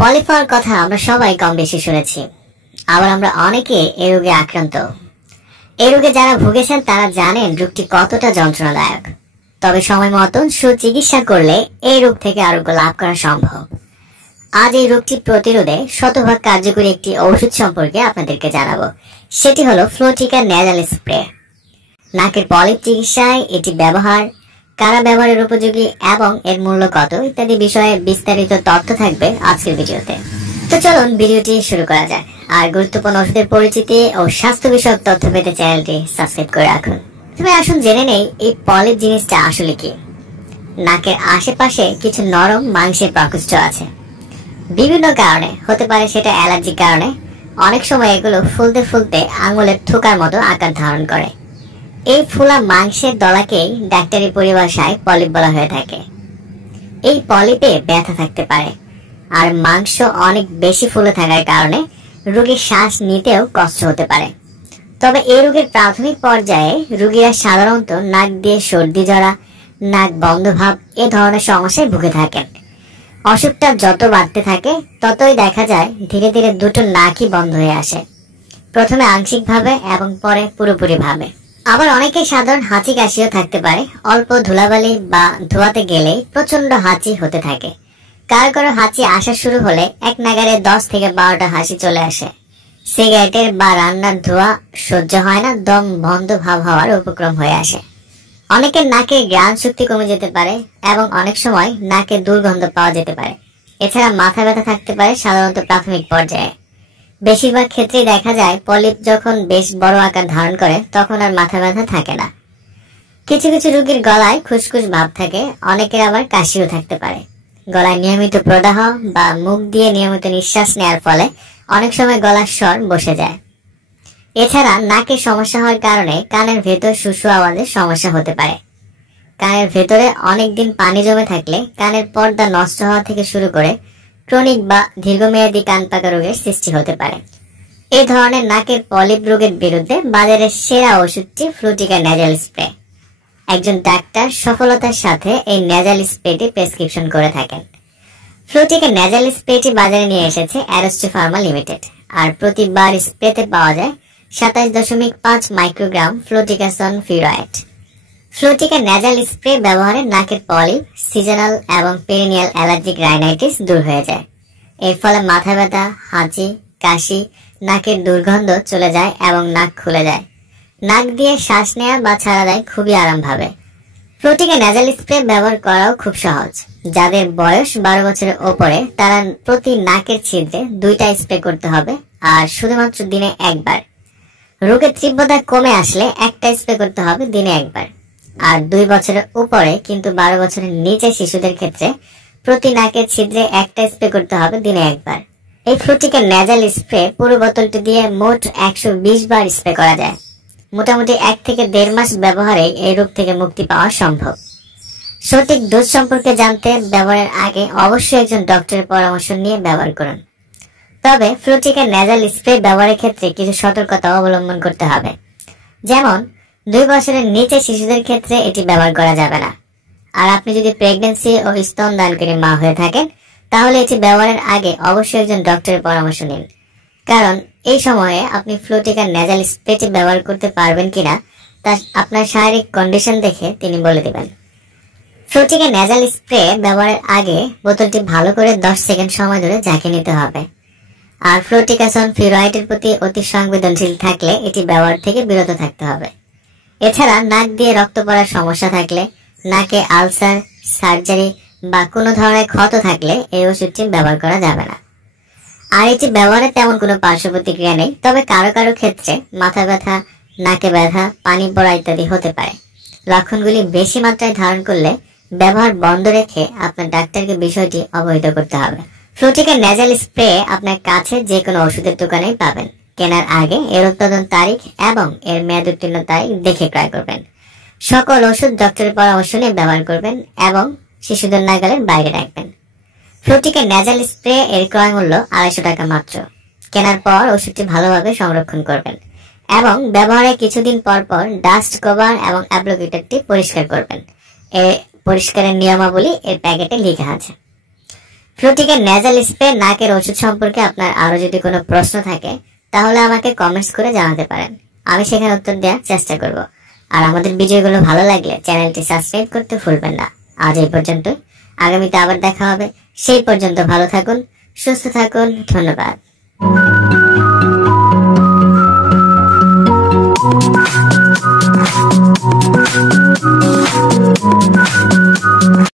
পলিফার কথা আমরা সবাই কম বেশি শুনেছি, আবার আমরা অনেকে এই রোগে আক্রান্ত। এই রোগে যারা ভুগেছেন তারা জানেন রোগটি কতটা যন্ত্রণাদায়ক। তবে সময় মতন সুচিকিৎসা করলে এই রোগ থেকে আরোগ্য লাভ করা সম্ভব। আজ এই রোগটি প্রতিরোধে শতভাগ কার্যকরী একটি ঔষধ সম্পর্কে আপনাদেরকে জানাবো। সেটি হলো ফ্লোটিকা ন্যাজাল স্প্রে। নাকের পলিপ চিকিৎসায় এটি ব্যবহার, কারা ব্যবহারের উপযোগী এবং এর মূল্য কত ইত্যাদি বিষয়ে বিস্তারিত তথ্য থাকবে আজকের ভিডিওতে। তো চলুন ভিডিওটি শুরু করা যাক। আর গুরুত্বপূর্ণ ওষুধের পরিচিতি ও স্বাস্থ্য বিষয়ক তথ্য পেতে চ্যানেলটি সাবস্ক্রাইব করে রাখুন। তবে আসুন জেনে নেই এই পলিপ জিনিসটা আসলে কি। নাকের আশেপাশে কিছু নরম মাংসের প্রকোষ্ঠ আছে। বিভিন্ন কারণে হতে পারে, সেটা অ্যালার্জির কারণে অনেক সময় এগুলো ফুলতে ফুলতে আঙুলের থোকার মতো আকার ধারণ করে। এই ফোলা মাংসের দলাকেই ডাক্তারি পরিভাষায় পলিপ বলা হয়ে থাকে। এই পলিপে ব্যথা থাকতে পারে, আর মাংস অনেক বেশি ফুলে থাকার কারণে রোগীর শ্বাস নিতেও কষ্ট হতে পারে। তবে এই রোগের প্রাথমিক পর্যায়ে রোগীরা সাধারণত নাক দিয়ে সর্দি জড়া, নাক বন্ধ ভাব এ ধরনের সমস্যায় ভুগে থাকেন। অসুখটা যত বাড়তে থাকে ততই দেখা যায় ধীরে ধীরে দুটো নাকই বন্ধ হয়ে আসে, প্রথমে আংশিকভাবে এবং পরে পুরোপুরি ভাবে। আবার অনেকে সাধারণ হাঁচি কাশিও থাকতে পারে। অল্প ধুলাবালি বা ধোয়াতে গেলেই প্রচন্ড হাঁচি হতে থাকে। কারো কারো হাঁচি আসা শুরু হলে এক নাগারে 10 থেকে 12টা হাসি চলে আসে। সিগারেটের বা রান্নার ধোঁয়া সহ্য হয় না, দম বন্ধ ভাব হওয়ার উপক্রম হয়ে আসে। অনেকের নাকের ঘ্রাণ শক্তি কমে যেতে পারে এবং অনেক সময় নাকে দুর্গন্ধ পাওয়া যেতে পারে। এছাড়া মাথা ব্যথা থাকতে পারে, সাধারণত প্রাথমিক পর্যায়ে। বেশিরভাগ ক্ষেত্রেই দেখা যায় পলিপ যখন বেশ বড় আকার ধারণ করে তখন আর মাথা ব্যথা থাকে না। কিছু কিছু রোগীর গলায় খুসখুস ভাব থাকে, অনেকের আবার কাশিও থাকতে পারে। গলায় নিয়মিত প্রদাহ বা মুখ দিয়ে নিয়মিত নিঃশ্বাস নেওয়ার ফলে অনেক সময় গলার স্বর বসে যায়। এছাড়া নাকের সমস্যা হওয়ার কারণে কানের ভেতর শুশু আওয়াজের সমস্যা হতে পারে। কানের ভেতরে অনেকদিন পানি জমে থাকলে কানের পর্দা নষ্ট হওয়া থেকে শুরু করে ক্রনিক বা দীর্ঘমেয়াদী কান পাকা রোগের সৃষ্টি হতে পারে। এই ধরনের নাকের পলিপ রোগের বিরুদ্ধে বাজারের সেরা ওষুধটি ফ্লোটিকা ন্যাজাল স্প্রে। একজন ডাক্তার সফলতার সাথে এই ন্যাজাল স্প্রেটি প্রেসক্রিপশন করে থাকেন। ফ্লোটিকা ন্যাজাল স্প্রেটি বাজারে নিয়ে এসেছে অ্যারোস্টো ফার্মা লিমিটেড। আর প্রতিবার স্প্রেতে পাওয়া যায় 27.5 মাইক্রোগ্রাম ফ্লোটিকাসন ফিউরাইড। ফ্লোটিকা ন্যাজাল স্প্রে ব্যবহারে নাকের পলিপ, সিজনাল এবং পেরিনিয়াল অ্যালার্জিক রাইনাইটিস দূর হয়ে যায়। এর ফলে মাথা ব্যথা, হাঁচি, কাশি, নাকের দুর্গন্ধ চলে যায় এবং নাক খুলে যায়। নাক দিয়ে শ্বাস নেওয়া বা ছাড়া দেয় খুবই আরাম ভাবে। ফ্লোটিকা ন্যাজাল স্প্রে ব্যবহার করাও খুব সহজ। যাদের বয়স 12 বছরের ওপরে তারা প্রতি নাকের ছিদ্রে 2টা স্প্রে করতে হবে, আর শুধুমাত্র দিনে একবার। রোগের তীব্রতা কমে আসলে একটা স্প্রে করতে হবে দিনে একবার। আর 2 বছরের উপরে কিন্তু 12 বছরের নিচে শিশুদের ক্ষেত্রে প্রতি নাকের ছিদ্রে একটা স্প্রে করতে হবে দিনে একবার। এই ফ্লোটিকা ন্যাজাল স্প্রে পুরো বোতলটি দিয়ে মোট 120 বার স্প্রে করা যায়। মোটামুটি 1 থেকে 1.5 মাস ব্যবহারে এই রোগ থেকে মুক্তি পাওয়া সম্ভব। সঠিক ডোজ সম্পর্কে জানতে ব্যবহারের আগে অবশ্যই একজন ডক্টরের পরামর্শ নিয়ে ব্যবহার করুন। তবে ফ্লোটিকা ন্যাজাল স্প্রে ব্যবহারের ক্ষেত্রে কিছু সতর্কতা অবলম্বন করতে হবে। যেমন 2 বছরের নিচে শিশুদের ক্ষেত্রে এটি ব্যবহার করা যাবে না। আর আপনি যদি প্রেগন্যান্সি ও স্তনদানকারী মা হয়ে থাকেন তাহলে এটি ব্যবহারের আগে অবশ্যই একজন ডক্টরের পরামর্শ নিন। কারণ এই সময়ে আপনি ফ্লোটিকা ন্যাজাল স্প্রেটি ব্যবহার করতে পারবেন কিনা তা আপনার শারীরিক কন্ডিশন দেখে তিনি বলে দেবেন। ফ্লোটিকা ন্যাজাল স্প্রে ব্যবহারের আগে বোতলটি ভালো করে 10 সেকেন্ড সময় ধরে ঝাঁকে নিতে হবে। আর ফ্লোটিকাসন ফিউরাইডের প্রতি অতি সংবেদনশীল থাকলে এটি ব্যবহার থেকে বিরত থাকতে হবে। এছাড়া নাক দিয়ে রক্ত পড়ার সমস্যা থাকলে, নাকে আলসার, সার্জারি বা কোনো ধরনের ক্ষত থাকলে এই ওষুধটি ব্যবহার করা যাবে না। আর এটি ব্যবহারে তেমন কোনো পার্শ্ব প্রতিক্রিয়া নেই। তবে কারো কারো ক্ষেত্রে মাথা ব্যথা, নাকে ব্যথা, পানি পড়া ইত্যাদি হতে পারে। লক্ষণগুলি বেশি মাত্রায় ধারণ করলে ব্যবহার বন্ধ রেখে আপনার ডাক্তারকে বিষয়টি অবহিত করতে হবে। ফ্লোটিকা ন্যাজাল স্প্রে আপনার কাছে যে কোনো ওষুধের দোকানেই পাবেন। কেনার আগে এর উৎপাদন তারিখ এবং এর মেয়াদ উত্তীর্ণ তারিখ দেখে ক্রয় করবেন। সকল ওষুধ ডক্টরের পরামর্শ নিয়ে ব্যবহার করবেন এবং শিশুদের নাগালের বাইরে রাখবেন। ফ্লোটিকা ন্যাজাল স্প্রে এর ক্রয় মূল্য 250 টাকা মাত্র। কেনার পর ওষুধটি ভালোভাবে সংরক্ষণ করবেন এবং ব্যবহারের কিছুদিন পর পর ডাস্ট কভার এবং অ্যাপ্লিকেটরটি পরিষ্কার করবেন। পরিষ্কারের নিয়মাবলী এর প্যাকেটে লেখা আছে। ফ্লুটিকের নেজাল স্প্রে নাকের ওষুধ সম্পর্কে আপনার আরো যদি কোনো প্রশ্ন থাকে তাহলে আমাকে কমেন্টস করে জানাতে পারেন, আমি সেখানে উত্তর দেওয়ার চেষ্টা করব। আর আমাদের ভিডিওগুলো ভালো লাগলে চ্যানেলটি সাবস্ক্রাইব করতে ভুলবেন না। আজ এই পর্যন্ত, আগামীতে আবার দেখা হবে। সেই পর্যন্ত ভালো থাকুন, সুস্থ থাকুন, ধন্যবাদ।